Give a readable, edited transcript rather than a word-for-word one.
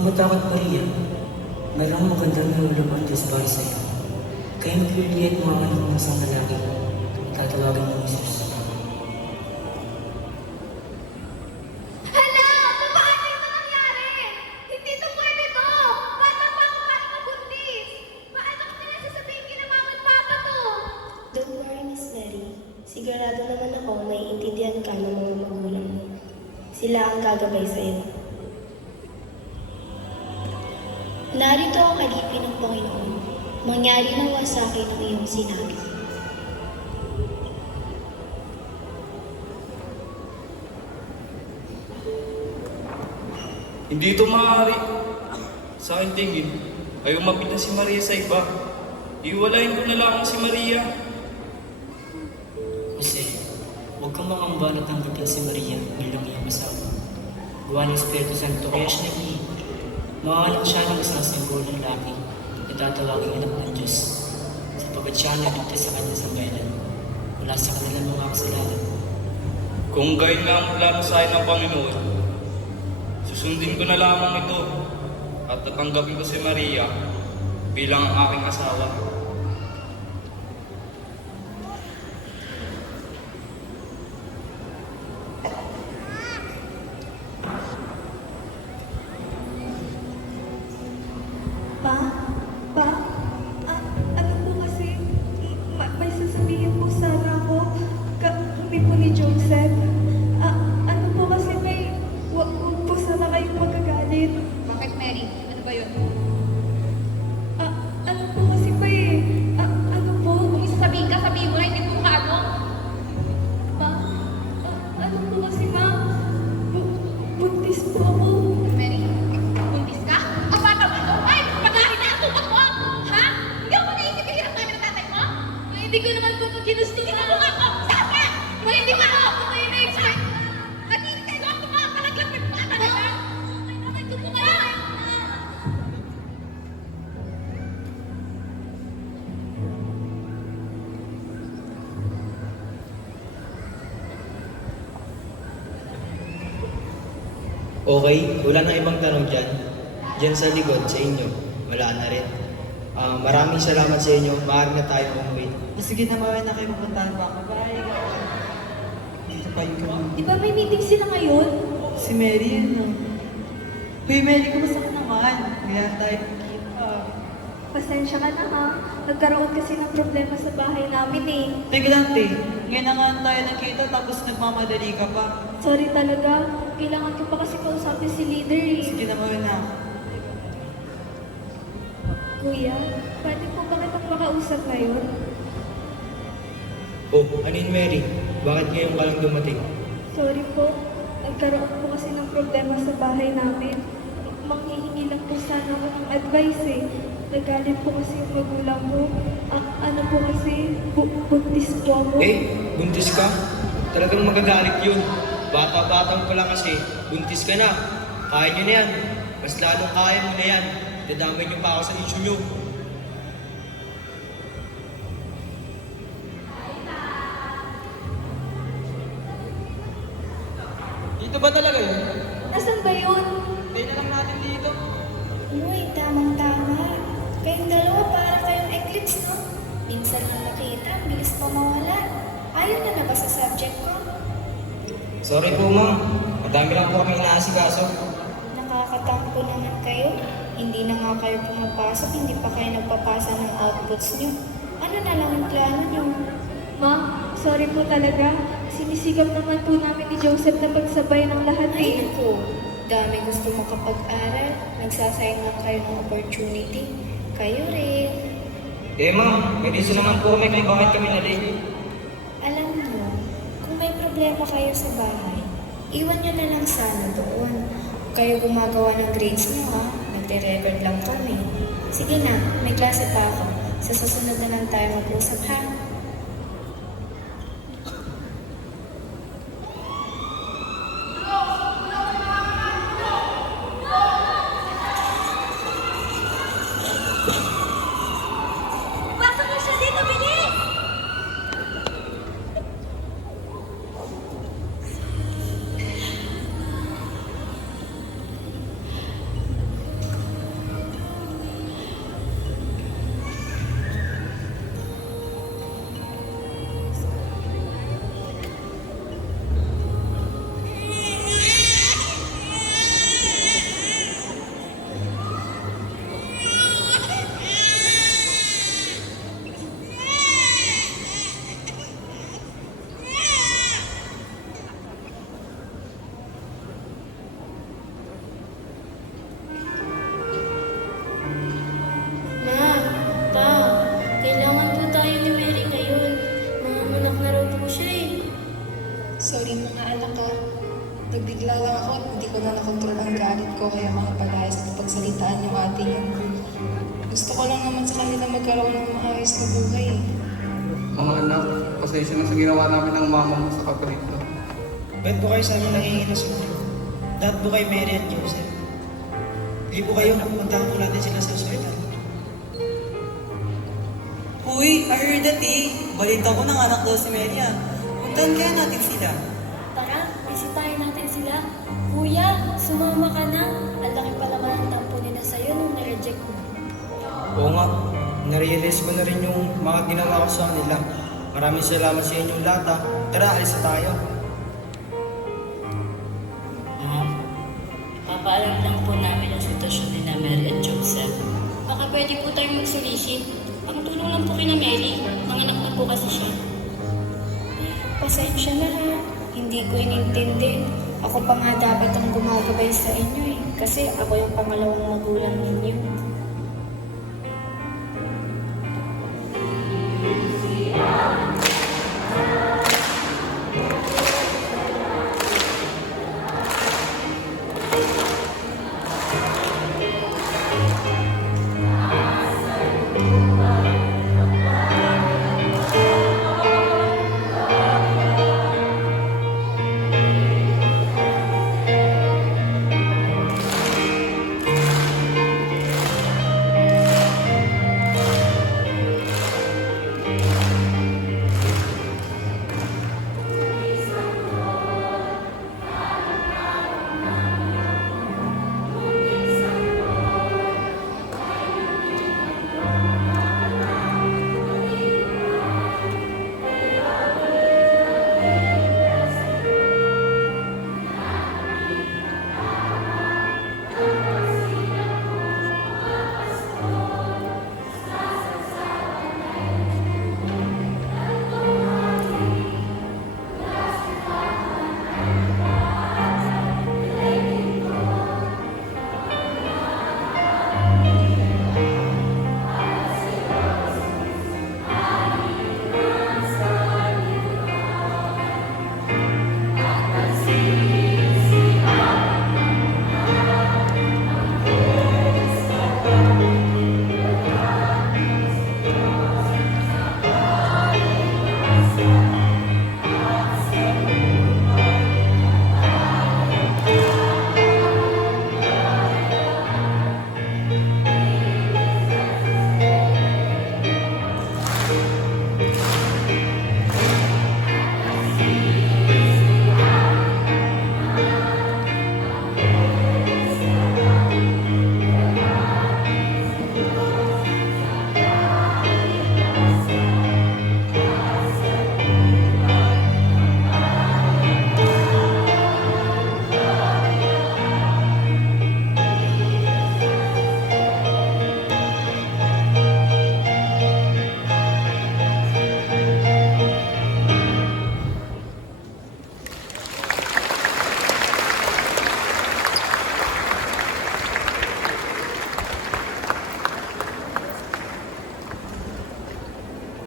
kang matakot, Maria. Mayroong magandang nilulubang Diyos para sa iyo. Kaya magliliit mga anak mo sa lalaki. Tatawagan mo ni Jesus. Hala! Paano ito nangyari? Hindi ito pwede to! Bata pa ako para mabuntis! Paano ko nila sasabihin kina mama at papa to? Don't worry, Miss Mary. Sigurado naman ako naiintindihan ka ng mga magulang mo. Sila ang gagabay sa iyo. Narito ang kalipin ng Panginoon. Mangyari nawa sa akin ang iyong sinabi. Hindi ito maaari. Sa aking tingin, ay umapit na si Maria sa iba. Iwalayin ko na lang si Maria. Jose, huwag kang mangamba na tanggapin si Maria bilang iyong asawa. Gawa ng Espiritu Santo kaya siya nag-iib. Makakalak siya ng isang simbolo ng lalaki na tatawaging anak ng Diyos. Sapagkat siya ang nagligtas sa kanyang sambayanan mula sa kanilang mga kasalanan. Kung gayon nga ang plano sa akin ng Panginoon, susundin ko na lamang ito at tatanggapin ko si Maria bilang ang aking asawa. Pa? Pa? Ano po kasi? May sasabihin po sana ako. Kami po ni Joseph. Ano po kasi wag po sana kayong magagalit. Bakit, Mary? Ano ba yun? Ano po kasi ano po? Kung sasabihin ka, sabihin mo na, hindi po ka ano? Pa? Ano po kasi buntis po ako. Mary, buntis ka? Ang bata mo ito? Ay, pag-aaral na ang tutok mo! Ha? Hindi ako naisip yung hirap namin ng tatay mo? Hindi ko naman po ginusto Hindi mo nga ako! Saan ka? Hindi mo ako! May na-expect! Nag-iinit kayo ako mga kalaglag may bata na ba? Ay, ito po nga! Okay, wala nang ibang tanong dyan. Dyan sa likod, sa inyo, wala na rin. Maraming salamat sa inyo. Maaari na tayo umuwi. Sige na, mawala na kayo pupuntahan pa. Bye. Dito pa yung Di ba may meeting sila ngayon? si Mary yun, no? Hoy, Mary, kumusta ka naman? Kaya tayo nakikita. Pasensya ka na ha. Nagkaroon kasi ng problema sa bahay namin eh. Teka lang, te. Ngayon na nga tayo nakita tapos nagmamadali ka pa. Sorry talaga. Kailangan ko pa kasi kausapin si leader eh. Sige na, mawala. Kuya, pwede po ba kitang makausap ngayon? Oh, Anin Mary, bakit ngayon ka lang dumating? Sorry po. Nagkaroon po kasi ng problema sa bahay namin. Manghihingi lang po sana ako ng advice eh. Nagalit po kasi yung magulang ko. Ano po kasi, buntis po ako. Buntis ka? Talagang magagalit yun. Bata-batang pa lang kasi, buntis ka na. Kaya nyo na yan. Mas lalong kaya mo na yan. Dadamay nyo pa ako sa issue nyo. Dito ba talaga yun? Nasaan ba yun? Tayo na lang natin dito. Uy, tamang-tama. Kayong dalawa para kayong eclipse, no? Minsan lang nakita, ang bilis pa mawala. Ayaw na ba sa subject ko? Sorry po, ma'am. Madami lang po kami inaasikaso. Nakakatampo naman kayo. Hindi na nga kayo pumapasok, hindi pa kayo nagpapasa ng outputs nyo. Ano na lang ang plano nyo? Ma'am, sorry po talaga. Sinisigap naman po namin ni Joseph na pagsabay ng lahat Ay, eh. naku. Dami gusto makapag-aral. Nagsasayang lang kayo ng opportunity. Kayo rin. Ma'am, may reason naman po kami kung bakit kami na-late. Alam mo, kung may problema kayo sa bahay, iwan nyo na lang sana doon. Kayo gumagawa ng grades nyo, ha? Nagre-record lang kami. Sige na, may klase pa ako. Sa susunod na lang tayo mag-usap, ha? Pasok na siya dito, bilis! kaibigan ko. Gusto ko lang naman sa kanila magkaroon ng maayos na buhay eh. Mga anak, pasensya na sa ginawa namin ng mama mo sa kapatid mo. Ba't po kayo sa amin nangingi ng sorry? Lahat po kay Mary at Joseph. Hindi po kayo, puntahan po natin sila sa hospital. Uy, I heard that eh. Balita ko nanganak daw si Melia. Puntahan kaya natin sila. Tara, bisitahin natin sila. Kuya, sumama ka na. Ang laki pa naman ang tampo nila sa'yo nung nireject mo. Oo nga, narealize ko na rin yung mga ginawa ko sa kanila. Maraming salamat sa inyong lahat ha. Tara, alis na tayo. Papaalam lang po namin ang sitwasyon ni na Mary at Joseph. Baka pwede po tayong magsolicit. Ang tulong lang po kina Mary. Nanganak na po kasi siya. Pasensya na ha. Hindi ko inintindi. Ako pa nga dapat ang gumagabay sa inyo eh. Kasi ako yung pangalawang magulang niyo.